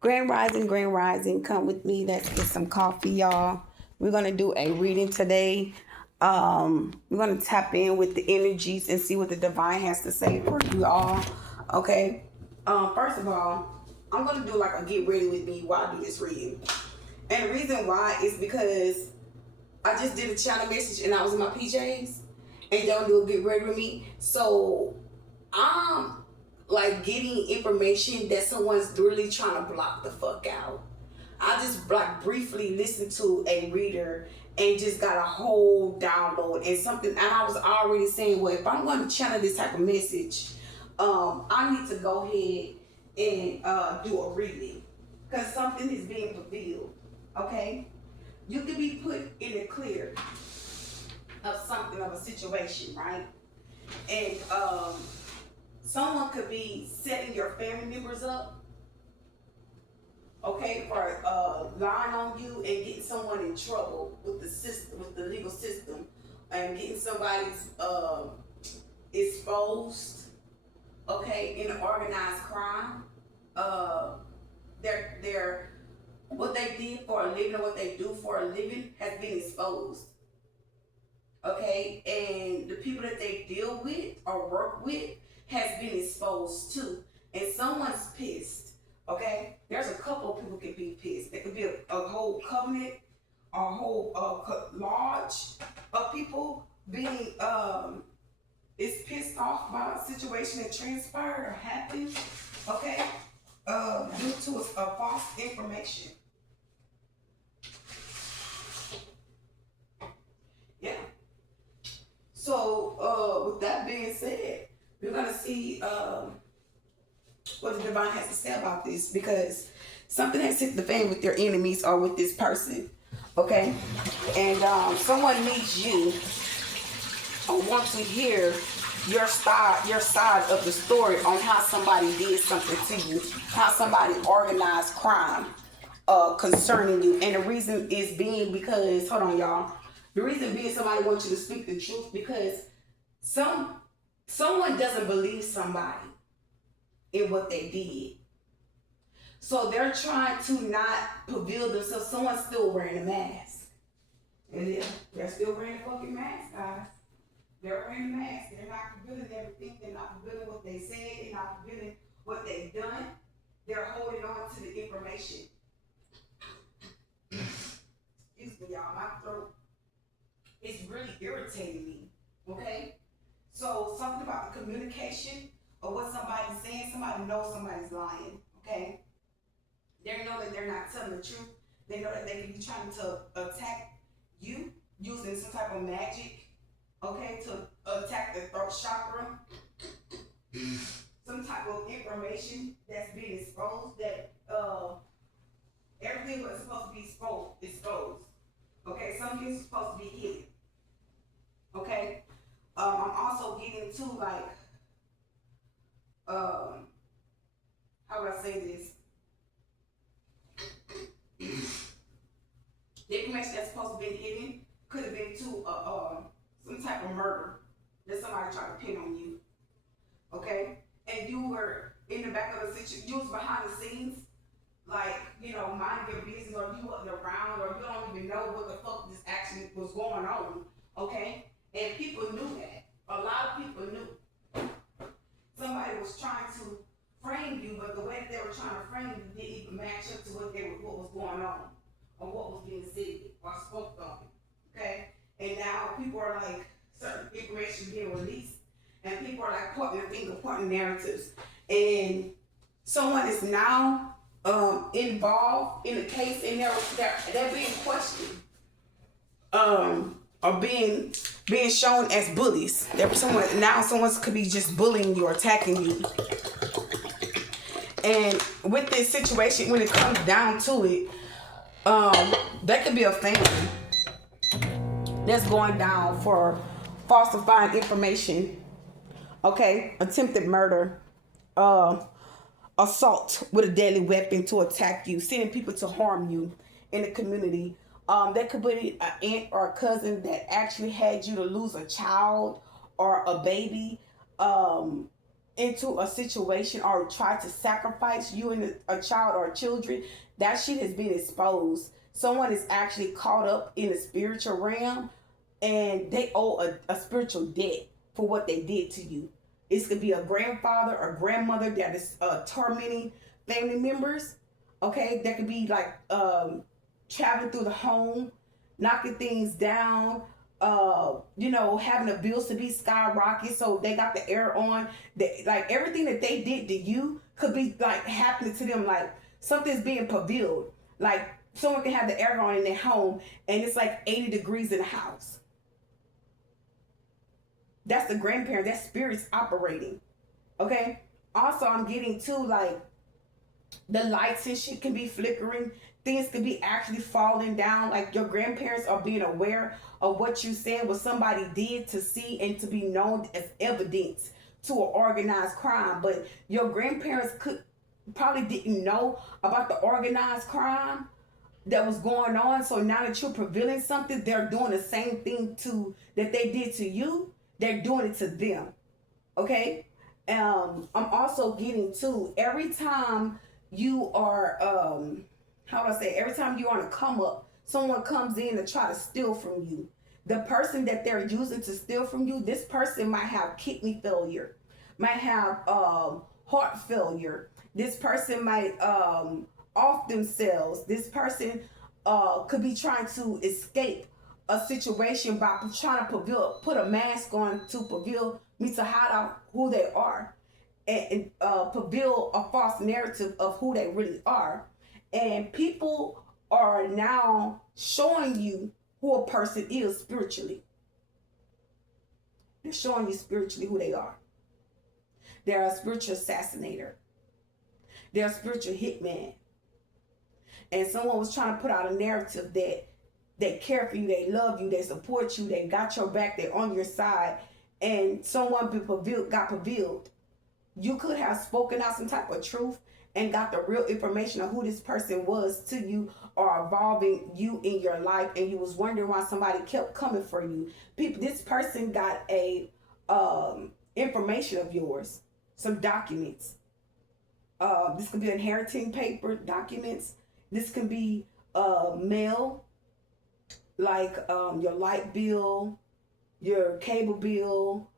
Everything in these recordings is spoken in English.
Grand Rising, come with me. Let's get some coffee, y'all. We're gonna do a reading today. We're gonna tap in with the energies and see what the divine has to say for you all. Okay. First of all, I'm gonna do like a get ready with me while I do this reading. And the reason why is because I just did a channel message and I was in my PJs and y'all do a get ready with me. So I'm like getting information that someone's really trying to block the fuck out. I just like briefly listened to a reader and just got a whole download and something, and I was already saying, well, if I'm going to channel this type of message, I need to go ahead and do a reading because something is being fulfilled. Okay, you can be put in the clear of something, of a situation, right? And someone could be setting your family members up, okay, for lying on you and getting someone in trouble with the system, with the legal system, and getting somebody's exposed, okay, in organized crime. They're what they did for a living or what they do for a living has been exposed. Okay, and the people that they deal with or work with has been exposed too, and someone's pissed. Okay, there's a couple of people can be pissed. There could be a whole covenant or a whole lodge of people being is pissed off by a situation that transpired or happened. Okay, due to a false information. Yeah. So, with that being said, we're gonna see what the divine has to say about this because something has hit the fan with your enemies or with this person, okay? And someone needs you or wants to hear your side of the story on how somebody did something to you, how somebody organized crime concerning you, and the reason is being because hold on, y'all. The reason being somebody wants you to speak the truth because someone doesn't believe somebody in what they did. So they're trying to not reveal themselves. Someone's still wearing a mask. And they're still wearing a fucking mask, guys. They're wearing a mask. They're not revealing everything. They're not revealing what they said. They're not revealing what they've done. They're holding on to the information. Excuse me, y'all. My throat is really irritating me. Okay? So something about the communication of what somebody's saying, somebody knows somebody's lying. Okay? They know that they're not telling the truth. They know that they can be trying to attack you using some type of magic, okay, to attack the throat chakra. Some type of information that's being exposed that everything was supposed to be exposed. Okay, something is supposed to be hidden. Okay, I'm also getting to like, how would I say this? The information that's supposed to be hidden could have been to some type of murder that somebody tried to pin on you. Okay, and you were in the back of the situation. You was behind the scenes, like mind your business, or you wasn't around, or you don't even know what the fuck this action was going on. Okay, and people knew that. A lot of people knew. Somebody was trying to frame you, but the way that they were trying to frame you didn't even match up to what was going on, or what was being said or spoke of. Okay, and now people are like certain information being released, and people are like pointing their finger, pointing narratives, and someone is now involved in the case, and they're being questioned, or being shown as bullies. Someone could be just bullying you or attacking you. And with this situation, when it comes down to it, that could be a family that's going down for falsifying information. Okay, attempted murder, assault with a deadly weapon to attack you, sending people to harm you in the community. That could be an aunt or a cousin that actually had you to lose a child or a baby, into a situation or try to sacrifice you and a child or children, that shit has been exposed. Someone is actually caught up in the spiritual realm, and they owe a spiritual debt for what they did to you. It could be a grandfather or grandmother that is tormenting family members. Okay, that could be like traveling through the home, knocking things down, having the bills to be skyrocket, so they got the air on. Like everything that they did to you could be like happening to them, like something's being revealed. Like someone can have the air on in their home and it's like 80 degrees in the house. That's the grandparent, that spirit's operating. Okay? Also, I'm getting to like the lights and shit can be flickering. Things could be actually falling down. Like your grandparents are being aware of what you said, what somebody did, to see and to be known as evidence to an organized crime. But your grandparents probably didn't know about the organized crime that was going on. So now that you're prevailing something, they're doing the same thing that they did to you. They're doing it to them. Okay? I'm also getting to every time you are every time you're on a come up, someone comes in to try to steal from you. The person that they're using to steal from you, this person might have kidney failure, might have heart failure. This person might off themselves. This person could be trying to escape a situation by trying to put a mask on to to hide out who they are, and reveal a false narrative of who they really are. And people are now showing you who a person is spiritually. They're showing you spiritually who they are. They're a spiritual assassinator. They're a spiritual hitman. And someone was trying to put out a narrative that they care for you, they love you, they support you, they got your back, they're on your side, and someone got revealed. You could have spoken out some type of truth and got the real information of who this person was to you, or involving you in your life, and you was wondering why somebody kept coming for you. This person got a information of yours, some documents. This could be inheriting paper, documents. This can be mail, like your light bill, your cable bill,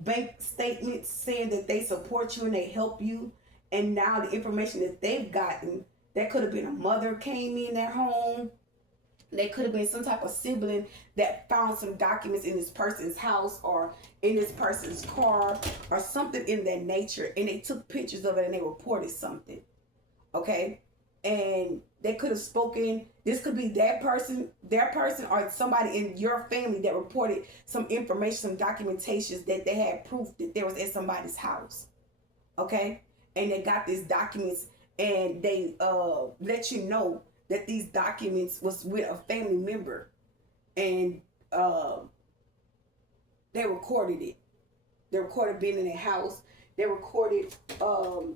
bank statements saying that they support you and they help you. And now the information that they've gotten, that could have been a mother came in their home. They could have been some type of sibling that found some documents in this person's house or in this person's car or something in that nature, and they took pictures of it and they reported something. Okay? And they could have spoken. This could be their person, or somebody in your family that reported some information, some documentations that they had proof that there was at somebody's house. Okay? And they got these documents, and they let you know that these documents was with a family member, and they recorded it. They recorded being in their house. They recorded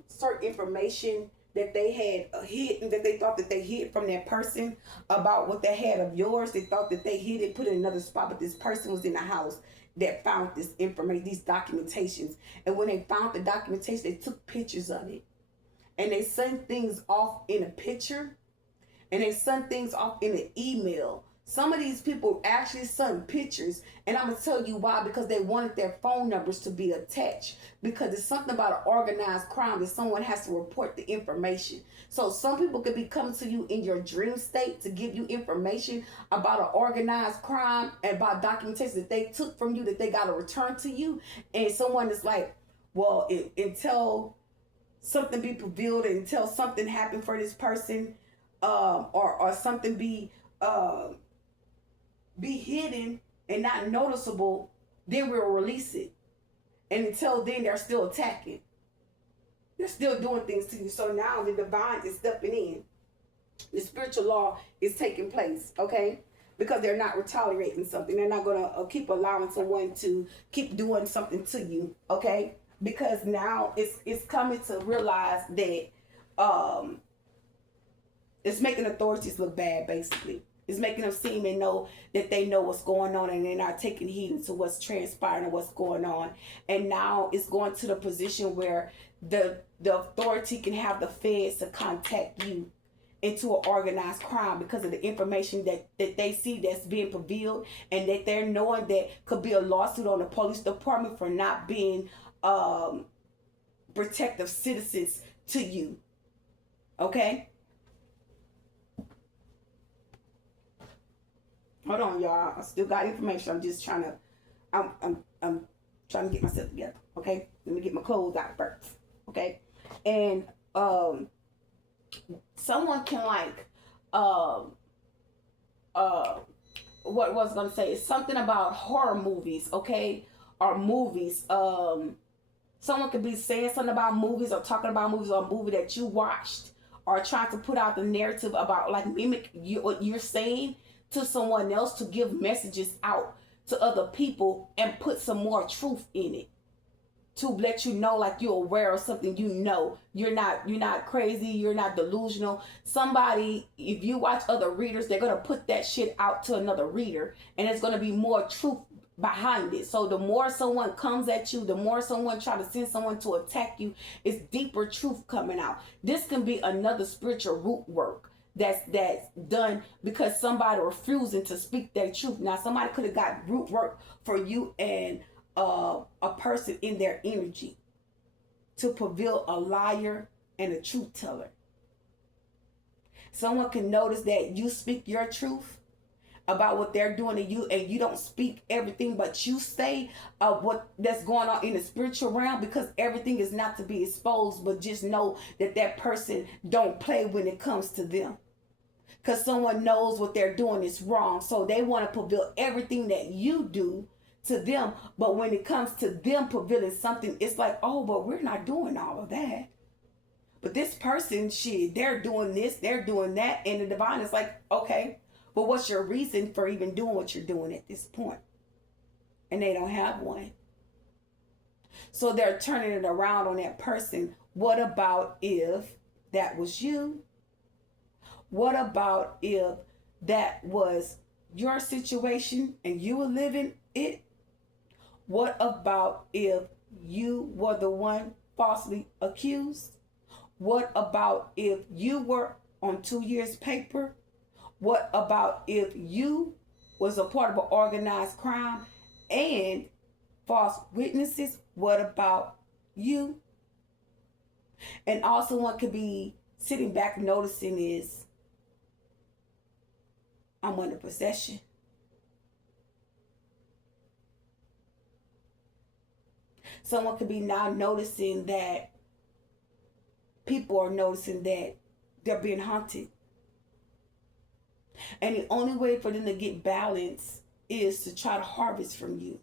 certain information that they had hidden, that they thought that they hid from that person about what they had of yours. They thought that they hid it, put it in another spot, but this person was in the house that found this information, these documentations. And when they found the documentation, they took pictures of it. And they sent things off in a picture, and they sent things off in an email. Some of these people actually sent pictures, and I'm going to tell you why. Because they wanted their phone numbers to be attached. Because it's something about an organized crime that someone has to report the information. So some people could be coming to you in your dream state to give you information about an organized crime and about documentation that they took from you that they got to return to you. And someone is like, well, until something be revealed, until something happened for this person, or something be hidden and not noticeable, then we'll release it. And until then, they're still attacking. They're still doing things to you. So now the divine is stepping in. The spiritual law is taking place, okay? Because they're not retaliating something. They're not going to keep allowing someone to keep doing something to you, okay? Because now it's coming to realize that it's making authorities look bad, basically. It's making them seem and know that they know what's going on, and they're not taking heed into what's transpiring and what's going on. And now it's going to the position where the authority can have the feds to contact you into an organized crime because of the information that they see that's being revealed, and that they're knowing that could be a lawsuit on the police department for not being protective citizens to you. Okay? Hold on, y'all. I still got information. I'm just trying to I'm trying to get myself together. Okay? Let me get my clothes out first. Okay? And someone can like what was I gonna say? It's something about horror movies, okay? Or movies. Someone could be saying something about movies or talking about movies or a movie that you watched, or trying to put out the narrative about, like, mimic what you're saying to someone else to give messages out to other people and put some more truth in it, to let you know, like, you're aware of something. You're not crazy, you're not delusional. Somebody, if you watch other readers, they're going to put that shit out to another reader, and it's going to be more truth behind it. So the more someone comes at you, the more someone try to send someone to attack you, it's deeper truth coming out. This can be another spiritual root work that's done because somebody refusing to speak their truth. Now, somebody could have got root work for you and a person in their energy to prevail a liar and a truth teller. Someone can notice that you speak your truth about what they're doing to you, and you don't speak everything, but you say what that's going on in the spiritual realm, because everything is not to be exposed. But just know that that person don't play when it comes to them, because someone knows what they're doing is wrong, so they want to prevail everything that you do to them. But when it comes to them prevailing something, it's like, oh, but we're not doing all of that. But this person, shit, they're doing this, they're doing that, and the divine is like, okay, but what's your reason for even doing what you're doing at this point? And they don't have one. So they're turning it around on that person. What about if that was you? What about if that was your situation and you were living it? What about if you were the one falsely accused? What about if you were on 2 years' paper? What about if you was a part of an organized crime and false witnesses? What about you? And also, one could be sitting back noticing is, I'm under possession. Someone could be now noticing that people are noticing that they're being haunted. And the only way for them to get balance is to try to harvest from you.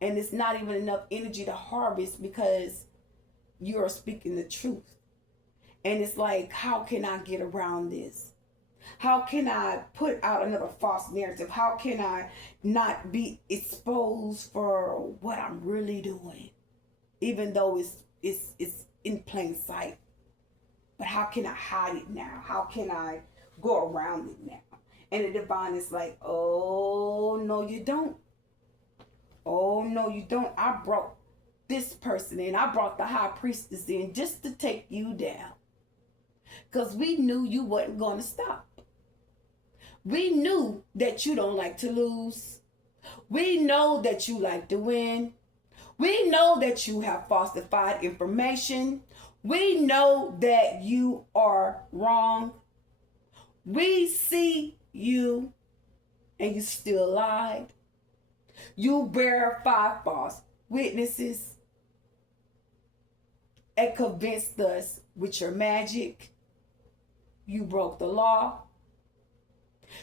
And it's not even enough energy to harvest because you are speaking the truth. And it's like, how can I get around this? How can I put out another false narrative? How can I not be exposed for what I'm really doing? Even though it's in plain sight. But how can I hide it now? How can I go around it now? And the divine is like, oh, no, you don't. Oh, no, you don't. I brought this person in. I brought the high priestess in just to take you down. Because we knew you wasn't going to stop. We knew that you don't like to lose. We know that you like to win. We know that you have falsified information. We know that you are wrong. We see you and you still lied. You verified false witnesses and convinced us with your magic. You broke the law.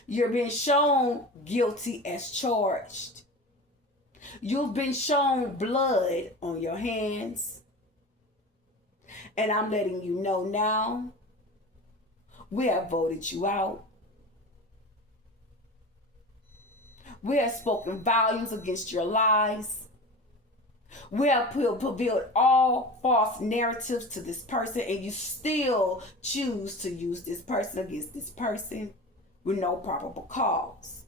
You're being shown guilty as charged. You've been shown blood on your hands. And I'm letting you know now, we have voted you out. We have spoken volumes against your lies. We have prevailed all false narratives to this person, and you still choose to use this person against this person. with no probable cause.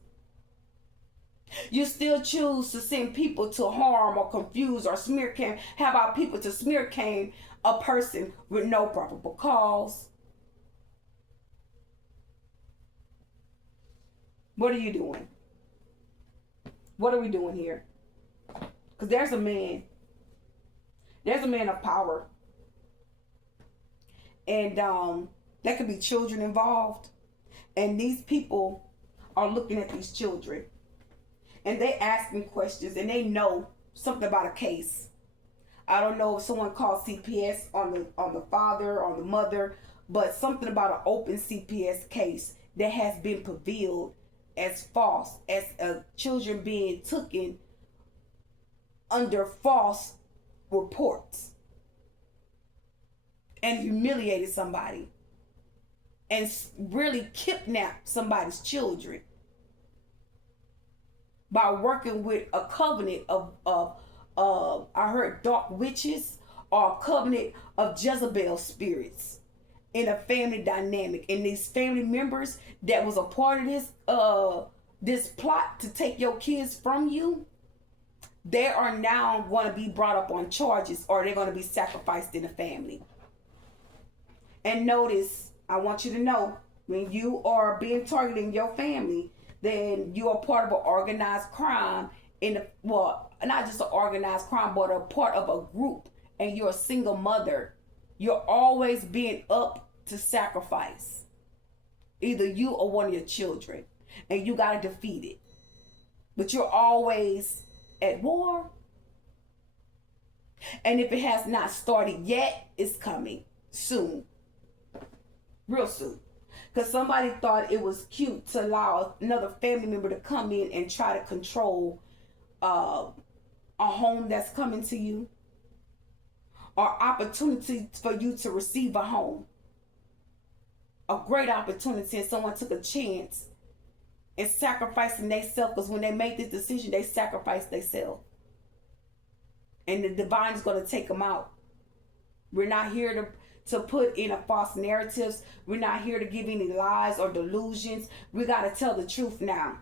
You still choose to send people to harm or confuse or smear campaign, have our people to smear campaign a person with no probable cause. What are you doing? What are we doing here? Because there's a man of power. And there could be children involved. And these people are looking at these children. And they asking questions and they know something about a case. I don't know if someone called CPS on the father, on the mother, but something about an open CPS case that has been revealed as false, as children being taken under false reports and humiliated somebody and really kidnapped somebody's children by working with a covenant of I heard dark witches, or a covenant of Jezebel spirits in a family dynamic. And these family members that was a part of this plot to take your kids from you, they are now going to be brought up on charges, or they're going to be sacrificed in the family. And notice, I want you to know, when you are being targeted in your family, then you are part of an organized crime not just an organized crime, but a part of a group, and you're a single mother. You're always being up to sacrifice either you or one of your children, and you got to defeat it. But you're always at war. And if it has not started yet, it's coming soon. Real soon. Because somebody thought it was cute to allow another family member to come in and try to control a home that's coming to you, or opportunity for you to receive a home. A great opportunity, and someone took a chance and sacrificing themselves, because when they make this decision, they sacrifice themselves. And the divine is going to take them out. We're not here to put in a false narratives. We're not here to give any lies or delusions. We got to tell the truth now,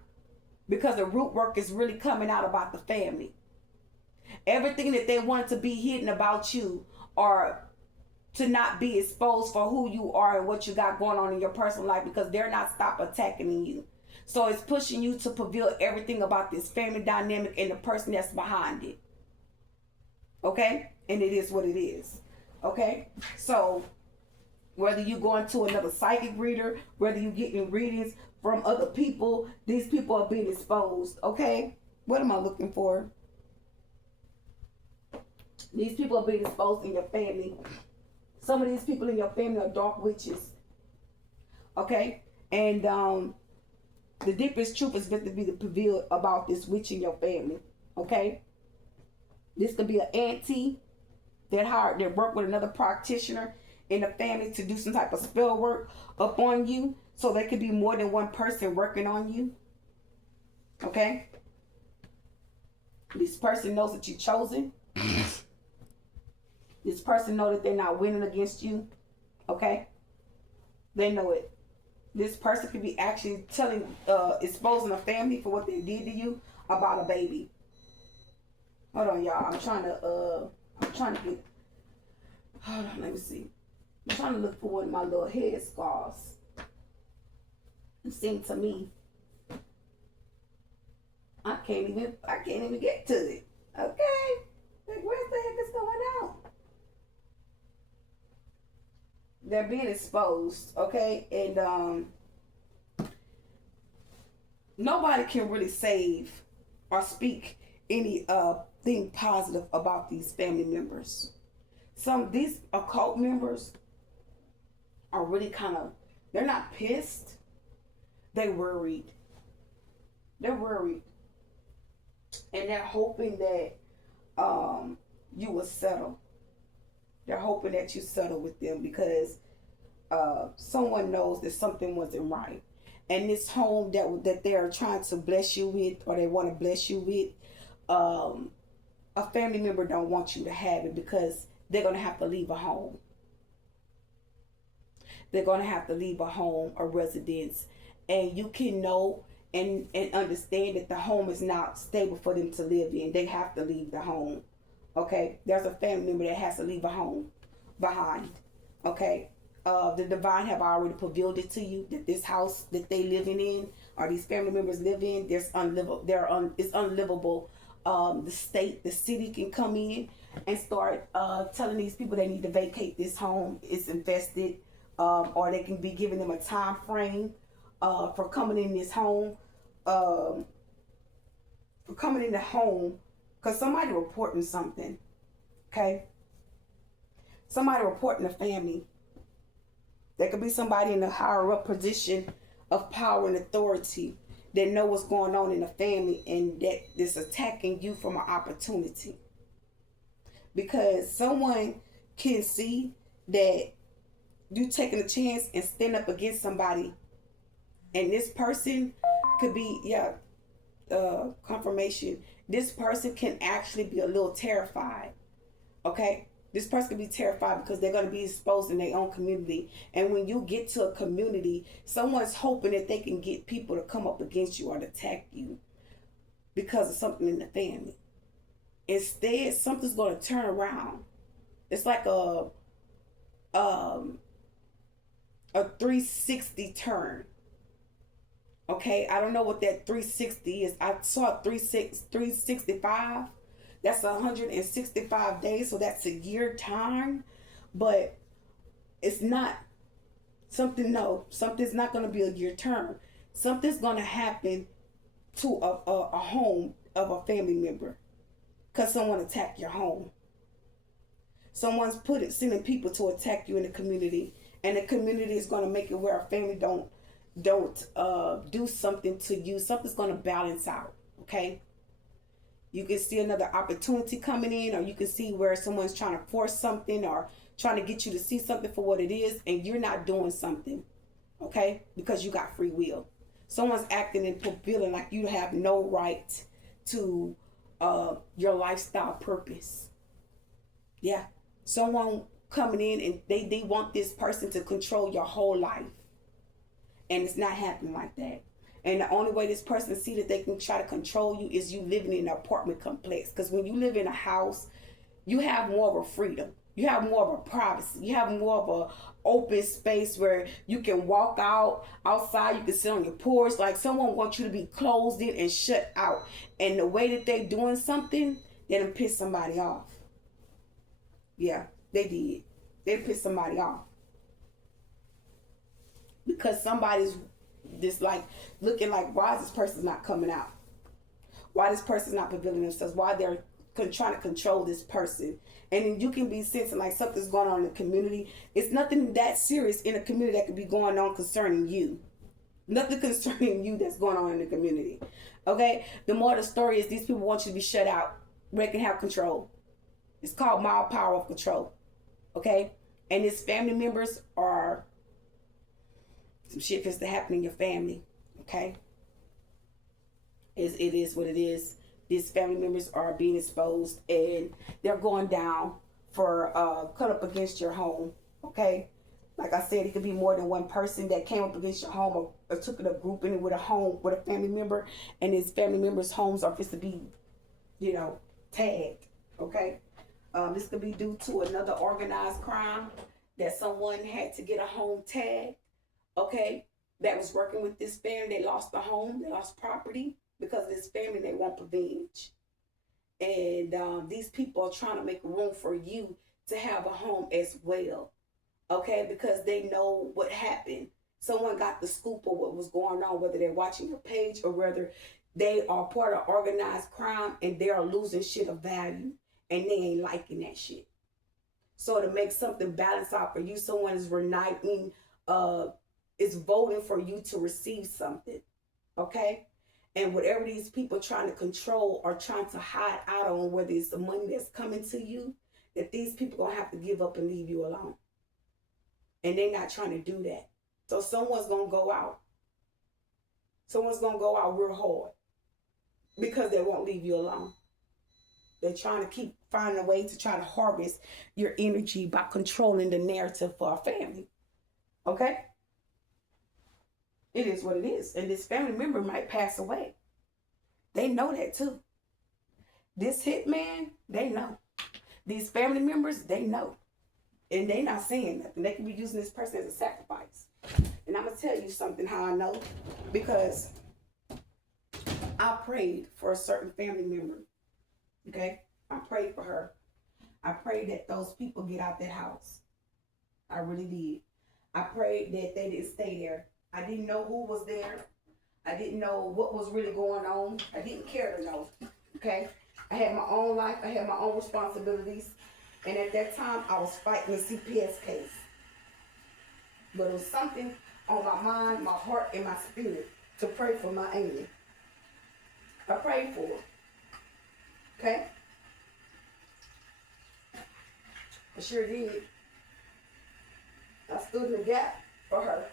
because the root work is really coming out about the family. Everything that they wanted to be hidden about you, or to not be exposed for who you are and what you got going on in your personal life, because they're not stop attacking you. So it's pushing you to reveal everything about this family dynamic and the person that's behind it. Okay? And it is what it is. Okay? So whether you going to another psychic reader, whether you getting readings from other people, these people are being exposed. Okay? What am I looking for? These people are being exposed in your family. Some of these people in your family are dark witches. Okay? And the deepest truth is meant to be revealed about this witch in your family. Okay? This could be an auntie that work with another practitioner in the family to do some type of spell work upon you. So there could be more than one person working on you. Okay? This person knows that you're chosen. This person knows that they're not winning against you. Okay? They know it. This person could be actually exposing a family for what they did to you about a baby. Hold on, y'all. I'm trying to get, hold on, let me see. I'm trying to look for one of my little head scars. It seemed to me, I can't even get to it. Okay? Like, where's the heck is going on? They're being exposed, okay? And nobody can really save or speak any thing positive about these family members. These occult members are really they're not pissed. They're worried. They're worried. And they're hoping that you will settle. They're hoping that you settle with them, because someone knows that something wasn't right. And this home that they're trying to bless you with, or they want to bless you with, a family member don't want you to have it, because they're going to have to leave a home. They're going to have to leave a home, a residence, and you can know and understand that the home is not stable for them to live in. They have to leave the home. Okay, there's a family member that has to leave a home behind. Okay, the divine have already revealed it to you that this house that they living in, or these family members live in, there's unlivable. It's unlivable. The city can come in and start telling these people they need to vacate this home. It's invested, or they can be giving them a time frame for coming in this home, um, for coming in the home, because somebody reporting something. Okay, somebody reporting a family. There could be somebody in a higher up position of power and authority that know what's going on in the family and that is attacking you from an opportunity. Because someone can see that you taking a chance and stand up against somebody, and this person could be confirmation. This person can actually be a little terrified. Okay, this person can be terrified because they're going to be exposed in their own community. And when you get to a community, someone's hoping that they can get people to come up against you or to attack you because of something in the family. Instead, something's going to turn around. It's like a 360 turn. Okay, I don't know what that 360 is. I saw 365. That's 165 days, so that's a year time. But it's not something, no, something's not going to be a year term. Something's going to happen to a home of a family member because someone attacked your home. Someone's sending people to attack you in the community, and the community is going to make it where a family don't do something to you. Something's going to balance out. Okay, you can see another opportunity coming in, or you can see where someone's trying to force something or trying to get you to see something for what it is, and you're not doing something. Okay, because you got free will. Someone's acting and feeling like you have no right to your lifestyle purpose. Yeah, someone coming in and they want this person to control your whole life. And it's not happening like that. And the only way this person see that they can try to control you is you living in an apartment complex. Because when you live in a house, you have more of a freedom. You have more of a privacy. You have more of a open space where you can walk outside. You can sit on your porch. Like someone wants you to be closed in and shut out. And the way that they're doing something, they done piss somebody off. Yeah, they did. They pissed somebody off. Because somebody's just like looking like, why is this person not coming out? Why this person's not revealing themselves? Why they're trying to control this person? And then you can be sensing like something's going on in the community. It's nothing that serious in the community that could be going on concerning you. Nothing concerning you that's going on in the community. Okay? The more the story is, these people want you to be shut out where they can have control. It's called mild power of control. Okay? And its family members are some shit has to happen in your family. Okay? It is what it is. These family members are being exposed and they're going down for cut up against your home. Okay? Like I said, it could be more than one person that came up against your home or took it a group in with a family member, and his family members' homes are supposed to be, tagged. Okay? This could be due to another organized crime that someone had to get a home tag. Okay? That was working with this family. They lost the home, they lost property because of this family. They want revenge. And these people are trying to make room for you to have a home as well. Okay, because they know what happened. Someone got the scoop of what was going on, whether they're watching your page or whether they are part of organized crime and they are losing shit of value and they ain't liking that shit. So to make something balance out for you, someone is is voting for you to receive something. Okay? And whatever these people are trying to control or trying to hide out on, whether it's the money that's coming to you, that these people are going to have to give up and leave you alone. And they're not trying to do that. So someone's going to go out. Someone's going to go out real hard because they won't leave you alone. They're trying to keep finding a way to try to harvest your energy by controlling the narrative for a family. Okay? It is what it is. And this family member might pass away. They know that too. This hitman, they know. These family members, they know. And they not saying nothing. They can be using this person as a sacrifice. And I'm going to tell you something how I know. Because I prayed for a certain family member. Okay? I prayed for her. I prayed that those people get out that house. I really did. I prayed that they didn't stay there. I didn't know who was there. I didn't know what was really going on. I didn't care to know. Okay? I had my own life. I had my own responsibilities. And at that time, I was fighting a CPS case. But it was something on my mind, my heart, and my spirit to pray for my Amy. I prayed for her. Okay? I sure did. I stood in the gap for her.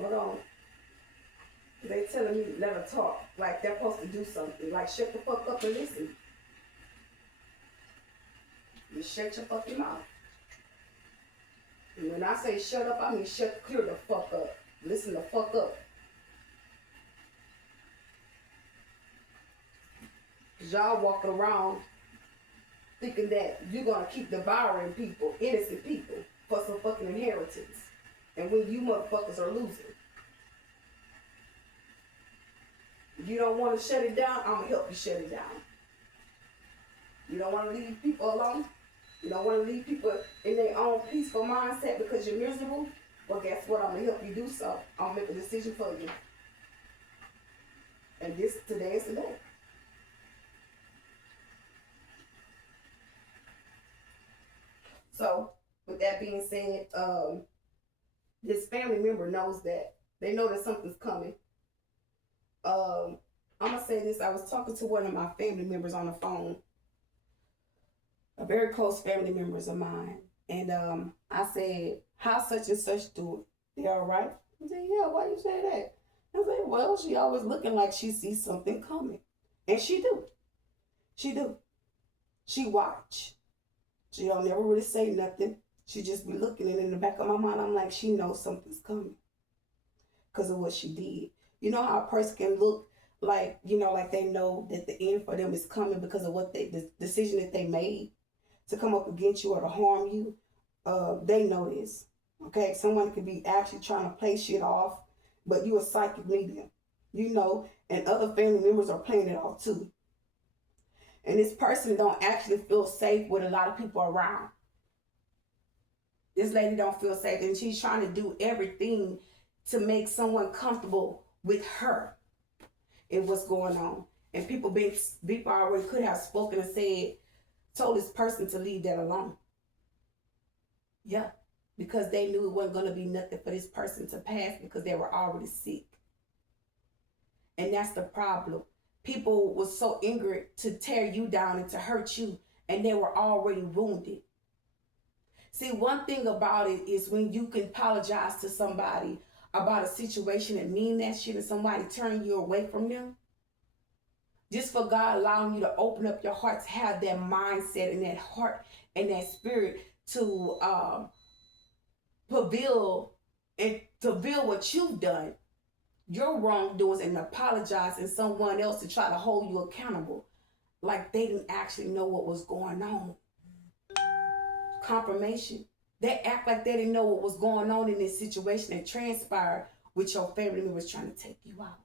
Hold on. They telling me let her talk. Like they're supposed to do something. Like shut the fuck up and listen. You shut your fucking mouth. And when I say shut up, I mean clear the fuck up. Listen the fuck up. Cause y'all walking around thinking that you're gonna keep devouring people, innocent people, for some fucking inheritance. And when you motherfuckers are losing. If you don't want to shut it down, I'm gonna help you shut it down. You don't want to leave people alone? You don't want to leave people in their own peaceful mindset because you're miserable? Well, guess what? I'm going to help you do so. I'm going to make a decision for you. And today is the day. So, with that being said, this family member knows that. They know that something's coming. I'm going to say this. I was talking to one of my family members on the phone. A very close family members of mine. And I said, how such and such do it? They all right? I said, yeah, why you say that? I said, well, she always looking like she sees something coming. And she do. She do. She watch. She don't never really say nothing. She just be looking, and in the back of my mind, I'm like, she knows something's coming. Because of what she did. You know how a person can look like, like they know that the end for them is coming because of what the decision that they made to come up against you or to harm you. They know this. Okay? Someone could be actually trying to play shit off, but you a psychic medium. And other family members are playing it off too. And this person don't actually feel safe with a lot of people around. This lady don't feel safe, and she's trying to do everything to make someone comfortable with her and what's going on. And people already could have spoken and told this person to leave that alone. Yeah, because they knew it wasn't going to be nothing for this person to pass because they were already sick. And that's the problem. People were so eager to tear you down and to hurt you, and they were already wounded. See, one thing about it is when you can apologize to somebody about a situation and mean that shit and somebody turn you away from them, just for God allowing you to open up your heart to have that mindset and that heart and that spirit to reveal what you've done, your wrongdoings, and apologize to someone else to try to hold you accountable. Like they didn't actually know what was going on. Confirmation. They act like they didn't know what was going on in this situation that transpired with your family members trying to take you out.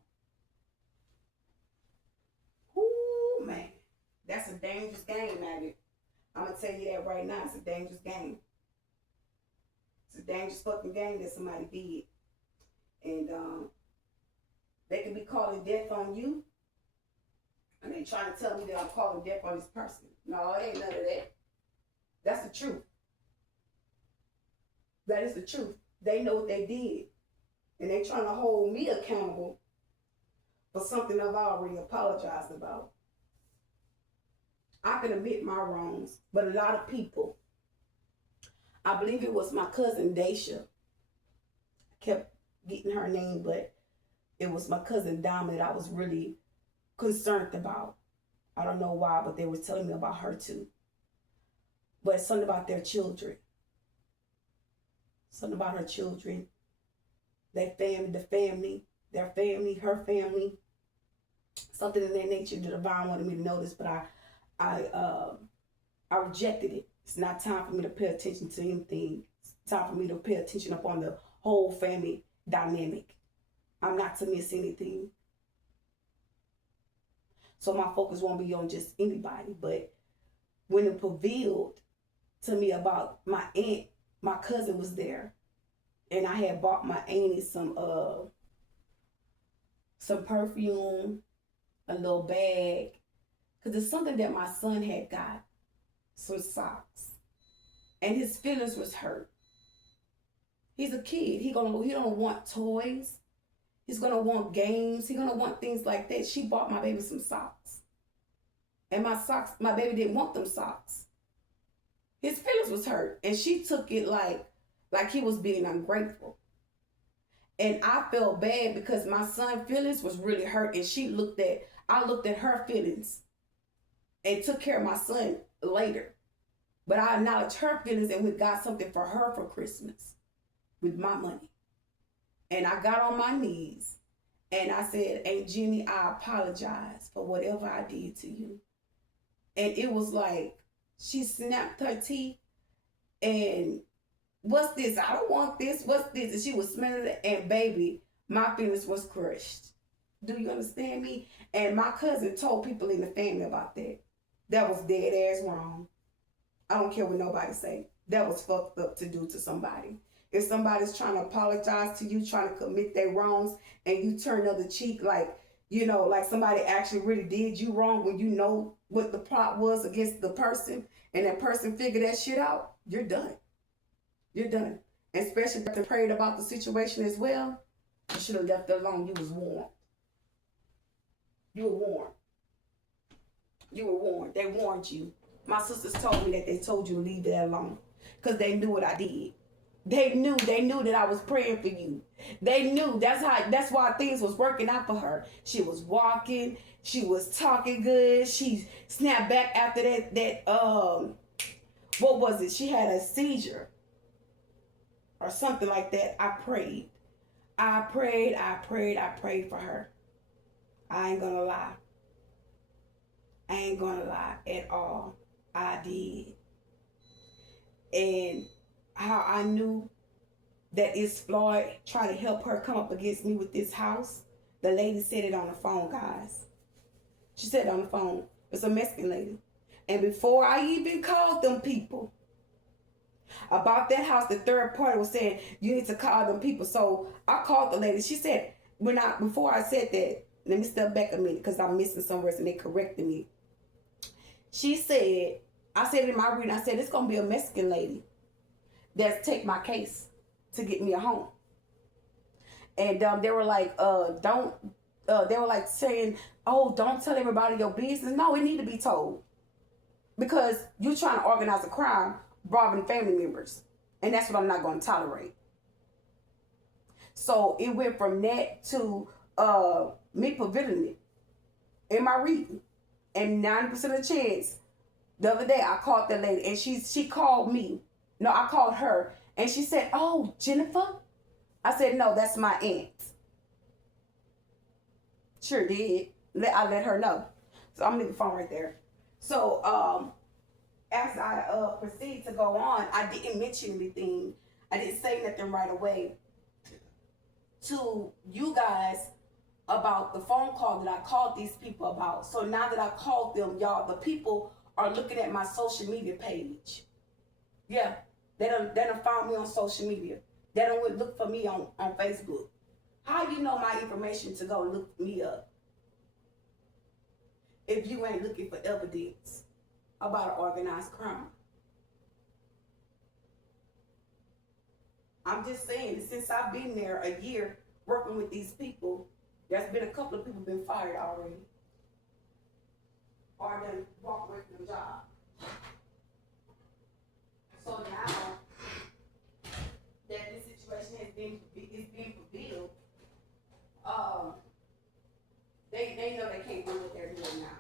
Ooh, man. That's a dangerous game, Maggie. I'm going to tell you that right now. It's a dangerous game. It's a dangerous fucking game that somebody did. And they can be calling death on you. And they trying to tell me that I'm calling death on this person. No, it ain't none of that. That's the truth. That is the truth. They know what they did. And they trying to hold me accountable for something I've already apologized about. I can admit my wrongs, but a lot of people, I believe it was my cousin Daisha. I kept getting her name, but it was my cousin Dom that I was really concerned about. I don't know why, but they were telling me about her too. But something about their children. Something about her children. Their family, their family, her family. Something in that nature the divine wanted me to notice, but I rejected it. It's not time for me to pay attention to anything. It's time for me to pay attention upon the whole family dynamic. I'm not to miss anything. So my focus won't be on just anybody, but when it revealed to me about my aunt, my cousin was there, and I had bought my auntie some perfume, a little bag, because it's something that my son had got, some socks, and his feelings was hurt. He's a kid. He don't want toys. He's gonna want games. He's gonna want things like that. She bought my baby some socks, and my baby didn't want them socks. His feelings was hurt, and she took it like he was being ungrateful. And I felt bad because my son's feelings was really hurt, and I looked at her feelings and took care of my son later. But I acknowledged her feelings, and we got something for her for Christmas with my money. And I got on my knees and I said, Aunt Jenny, I apologize for whatever I did to you. And it was like she snapped her teeth and, what's this? I don't want this. What's this? And she was smelling it, and baby, my feelings was crushed. Do you understand me? And my cousin told people in the family about that. That was dead ass wrong. I don't care what nobody say. That was fucked up to do to somebody. If somebody's trying to apologize to you, trying to commit their wrongs, and you turn the other cheek like somebody actually really did you wrong when you know what the plot was against the person, and that person figured that shit out, you're done. You're done. And especially if they prayed about the situation as well, you should have left it alone. You was warned. You were warned. You were warned. They warned you. My sisters told me that they told you to leave that alone because they knew what I did. They knew that I was praying for you. They knew that's why things was working out for her. She was walking, she was talking good. She snapped back after that what was it? She had a seizure or something like that. I prayed for her. I ain't gonna lie at all. I did. And how I knew that it's Floyd trying to help her come up against me with this house, the lady said it on the phone, guys. She said it on the phone. It's a Mexican lady. And before I even called them people about that house, the third party was saying, you need to call them people. So I called the lady. She said, before I said that, let me step back a minute because I'm missing some words and they corrected me. She said, I said in my reading, I said, it's going to be a Mexican lady that's take my case to get me a home. And they were like, they were like saying, oh, don't tell everybody your business. No, it need to be told. Because you're trying to organize a crime robbing family members. And that's what I'm not going to tolerate. So it went from that to me prevailing it in my reading. And 90% of the chance, the other day I called that lady and she called me. No, I called her and she said, oh, Jennifer? I said, no, that's my aunt. Sure did. I let her know. So I'm leaving the phone right there. So as I proceed to go on, I didn't mention anything. I didn't say nothing right away to you guys about the phone call that I called these people about. So now that I called them, y'all, the people are looking at my social media page. Yeah, they done found me on social media. They don't look for me on Facebook. How you know my information to go look me up if you ain't looking for evidence about an organized crime? I'm just saying, since I've been there a year working with these people, there's been a couple of people been fired already. Or done walked away from the job. So now that this situation is being revealed, they know they can't do what they're doing now.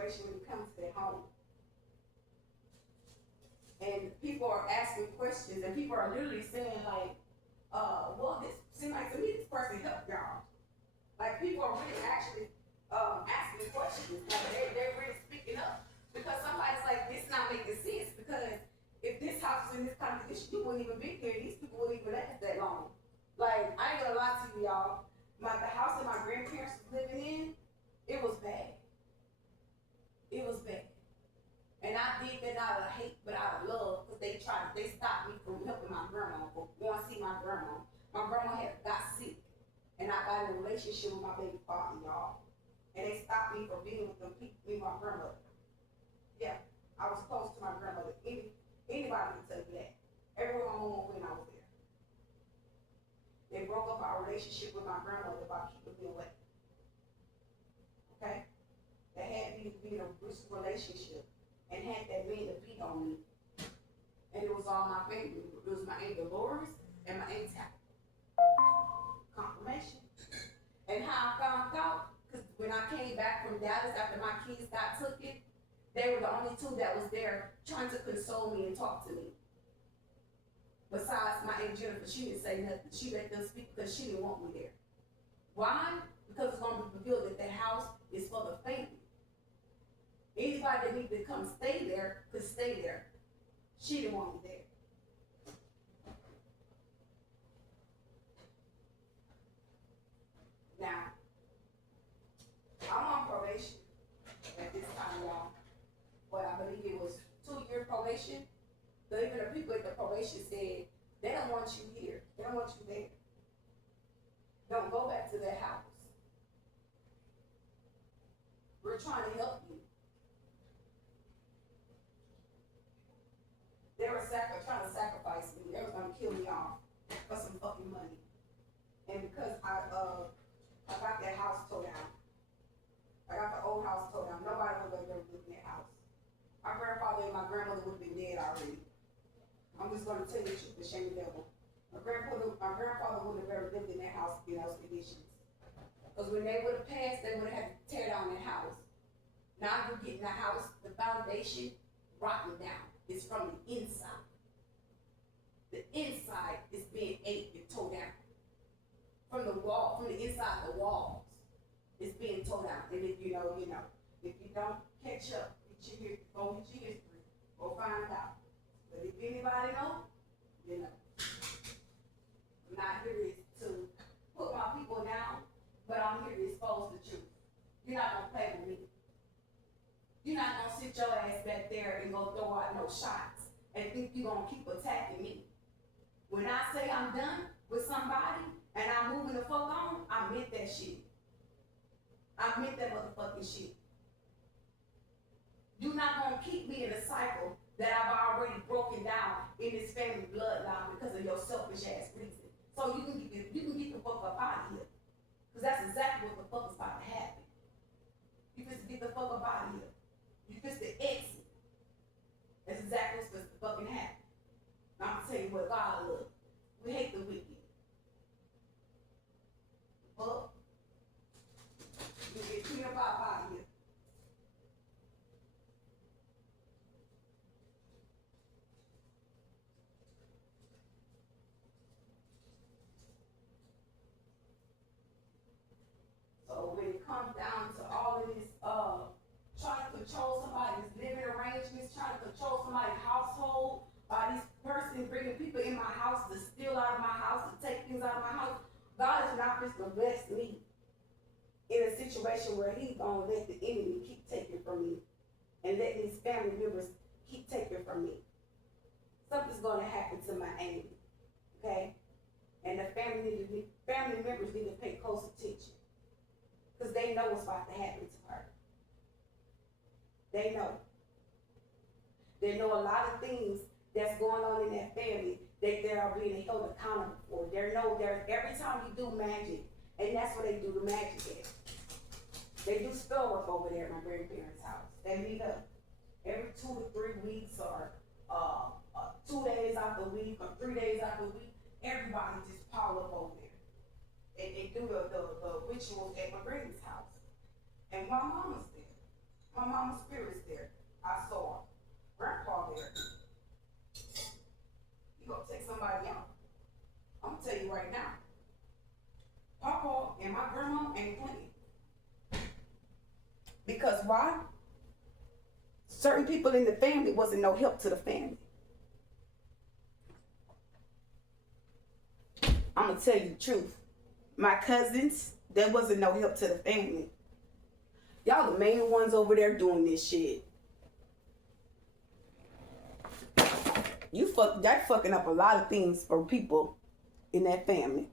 situation when it comes to their home. And people are asking questions, and people are literally saying like, well, this seems like to me this person helped y'all. Like people are really actually asking questions. Like they're really speaking up. Because somebody's like, this not making sense. Because if this house is in this kind of condition, you wouldn't even be here. These people wouldn't even last that long. Like, I ain't gonna lie to you, y'all. The house that my grandparents was living in, it was bad. It was bad. And I did that out of hate, but out of love, because they stopped me from helping my grandma, from going to see my grandma. My grandma had got sick, and I got in a relationship with my baby father, y'all. And they stopped me from being with them people, with my grandmother. Yeah, I was close to my grandmother. Anybody can tell you that. Everywhere my mom went, I was there. They broke up our relationship with my grandmother by keeping me away. Okay? They had me to be in a abusive relationship and had that man to beat on me. And it was all my family. It was my Aunt Dolores and my Aunt Tap. Confirmation. And how I found out, because when I came back from Dallas after my kids got taken, they were the only two that was there trying to console me and talk to me. Besides my Aunt Jennifer, she didn't say nothing. She let them speak because she didn't want me there. Why? Because it's going to be revealed that that house is for the family. Anybody that needs to come stay there could stay there. She didn't want me there. Now, I'm on probation at this time, y'all. But I believe it was 2-year probation. So even the people at the probation said, they don't want you here. They don't want you there. Don't go back to their house. We're trying to help you. They were trying to sacrifice me. They were going to kill me off for some fucking money. And because I got that house tore down. I got the old house tore down. Nobody would have ever lived in that house. My grandfather and my grandmother would have been dead already. I'm just going to tell you the truth, the shame of the devil. My grandfather would have ever lived in that house in those conditions. Because when they would have passed, they would have had to tear down that house. Now you're getting the house, the foundation, rotten down. It's from the inside. The inside is being ate and tore down. From the wall, from the inside, the walls is being tore down. And if you know, you know. If you don't catch up, go get your history, go find out. But if anybody know, you know. I'm not here to put my people down, but I'm here to expose the truth. You're not gonna play with me. You're not gonna sit your ass back there and go throw out no shots and think you're gonna keep attacking me. When I say I'm done with somebody and I'm moving the fuck on, I meant that shit. I meant that motherfucking shit. You're not gonna keep me in a cycle that I've already broken down in this family bloodline because of your selfish ass reason. So you can get the fuck up out of here. Because that's exactly what the fuck is about to happen. You just get the fuck up out of here. You just the exit. That's exactly what's supposed to fucking happen. Now I'm gonna tell you what God loves. We hate the wicked. Fuck. You get clean up out of here. So when it comes down to all of this, trying to control somebody's living arrangements, trying to control somebody's household, by this person bringing people in my house to steal out of my house, to take things out of my house, God is not just gonna bless me in a situation where He's gonna let the enemy keep taking from me and let these family members keep taking from me. Something's gonna happen to my Amy, okay? And the family members need to pay close attention. Because they know what's about to happen to her. They know. They know a lot of things that's going on in that family that they are being held accountable for. They know every time you do magic, and that's what they do the magic at. They do spell work over there at my grandparents' house. They meet up every 2 to 3 weeks, or 2 days out the week, or 3 days out the week. Everybody just pile up over there. They do the rituals at my granny's house. And my mama's there. My mama's spirit's there. I saw her. Grandpa there. You gonna take somebody out. I'm gonna tell you right now. Papa and my grandma ain't playing. Because why? Certain people in the family wasn't no help to the family. I'm gonna tell you the truth. My cousins, there wasn't no help to the family. Y'all the main ones over there doing this shit. That fucking up a lot of things for people in that family.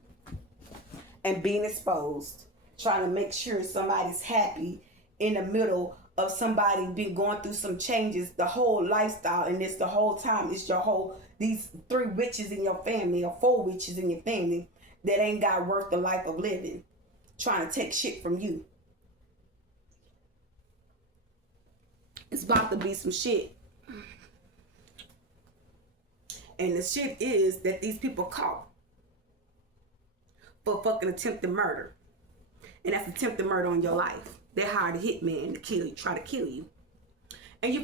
And being exposed. Trying to make sure somebody's happy in the middle of somebody been going through some changes, the whole lifestyle, and it's the whole time, it's your whole, these 3 witches in your family, or 4 witches in your family, that ain't got worth the life of living, trying to take shit from you. It's about to be some shit. And the shit is that these people caught for fucking attempted murder. And that's attempted murder on your life. They hired a hitman to kill you, try to kill you. And you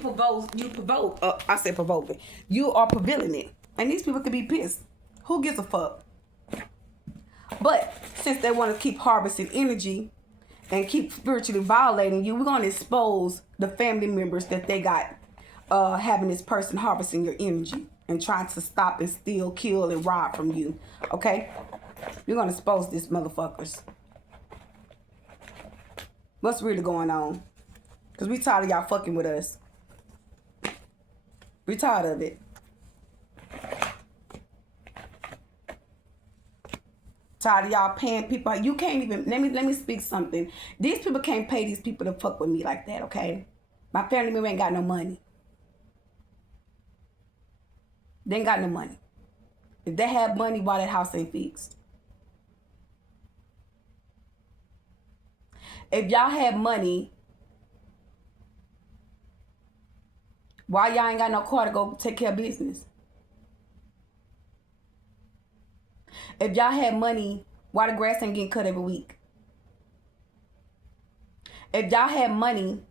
are prevailing it. And these people could be pissed. Who gives a fuck? But since they want to keep harvesting energy and keep spiritually violating you, we're going to expose the family members that they got having this person harvesting your energy and trying to stop and steal, kill, and rob from you. Okay? We're going to expose these motherfuckers. What's really going on? Because we tired of y'all fucking with us. We tired of it. Tired of y'all paying people. You can't even, let me speak something. These people can't pay these people to fuck with me like that, okay? My family member ain't got no money. They ain't got no money. If they have money, why that house ain't fixed? If y'all have money, why y'all ain't got no car to go take care of business? If y'all had money, why the grass ain't getting cut every week? If y'all had money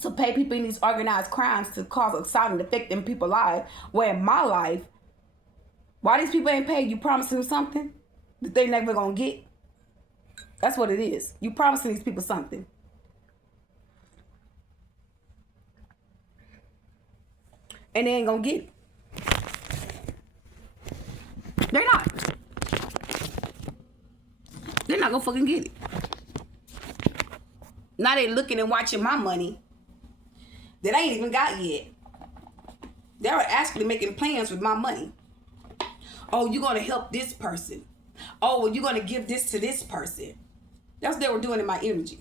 to pay people in these organized crimes to cause a silent effect in people's lives, where in my life, why these people ain't paid? You promising them something that they never gonna get? That's what it is. You promising these people something. And they ain't gonna get it. They're not. They're not gonna fucking get it. Now they looking and watching my money that I ain't even got yet. They were actually making plans with my money. Oh, you're gonna help this person. Oh, well, you're gonna give this to this person. That's what they were doing in my energy.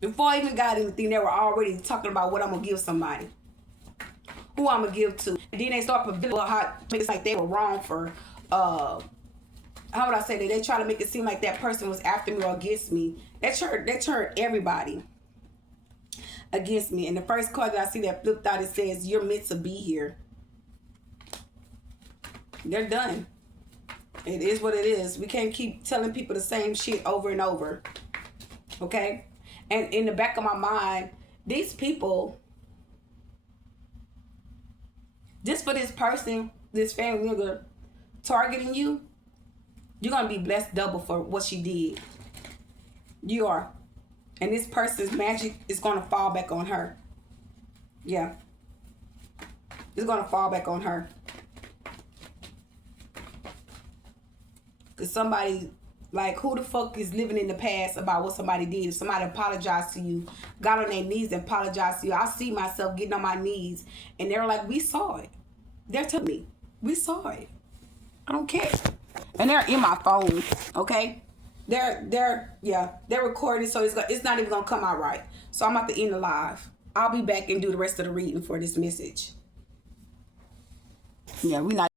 Before I even got anything, they were already talking about what I'm gonna give somebody. Who I'm gonna give to. And then they start how it's like they were wrong for how would I say that? They try to make it seem like that person was after me or against me. That turned everybody against me. And the first card that I see that flipped out, it says, "You're meant to be here." They're done. It is what it is. We can't keep telling people the same shit over and over. Okay? And in the back of my mind, these people, just for this person, this family member targeting you, you're going to be blessed double for what she did. You are. And this person's magic is going to fall back on her. Yeah. It's going to fall back on her. Because somebody, like, who the fuck is living in the past about what somebody did? If somebody apologized to you, got on their knees and apologized to you, I see myself getting on my knees. And they're like, we saw it. They're telling me, we saw it. I don't care. And they're in my phone, okay? They're recording, so it's not even gonna come out right. So I'm about to end the live. I'll be back and do the rest of the reading for this message. Yeah, we not